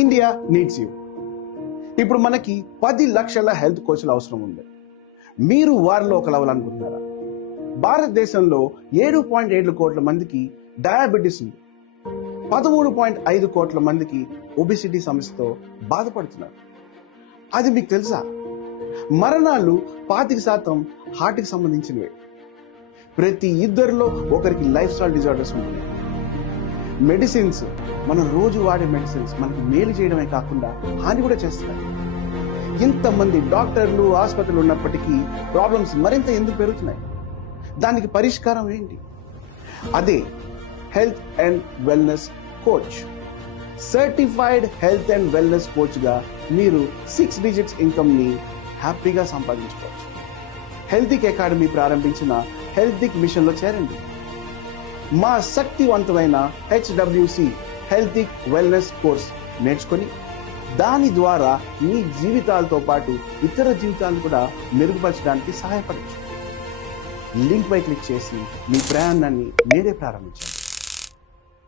India needs you. ఇప్పుడు మనకి 10 లక్షల హెల్త్ కోచ్ల అవసరం ఉంది. మీరు వారిలో ఒకరు అవ్వాలనుకుంటున్నారా? భారతదేశంలో 7.7 కోట్ల మందికి డయాబెటీస్ ఉంది. 13.5 కోట్ల మందికి ఒబిసిటీ సమస్యతో బాధపడుతున్నారు. అది మీకు తెలుసా? మరణాలు 25% హార్ట్కి సంబంధించినవే. ప్రతి ఇద్దరిలో ఒకరికి లైఫ్ స్టైల్ డిజార్డర్స్ ఉంటుంది. మెడిసిన్స్, మనం రోజు వాడే మెడిసిన్స్ మనకి మేలు చేయడమే కాకుండా హాని కూడా చేస్తున్నాయి. ఇంతమంది డాక్టర్లు, ఆసుపత్రులు ఉన్నప్పటికీ ప్రాబ్లమ్స్ మరింత ఎందుకు పెరుగుతున్నాయి? దానికి పరిష్కారం ఏంటి? అదే health and wellness coach. Certified health and wellness కోచ్గా మీరు 6 డిజిట్స్ ఇన్కమ్ని హ్యాపీగా సంపాదించుకోవచ్చు. హెల్తిక్ అకాడమీ ప్రారంభించిన హెల్తిక్ మిషన్లో చేరండి. మా శక్తివంతమైన HWC హెల్తిక్ వెల్నెస్ కోర్స్ నేర్చుకొని దాని ద్వారా మీ జీవితాలతో పాటు ఇతర జీవితాలను కూడా మెరుగుపరచడానికి సహాయపడవచ్చు. లింక్ పై క్లిక్ చేసి మీ ప్రయాణాన్ని నేడే ప్రారంభించండి.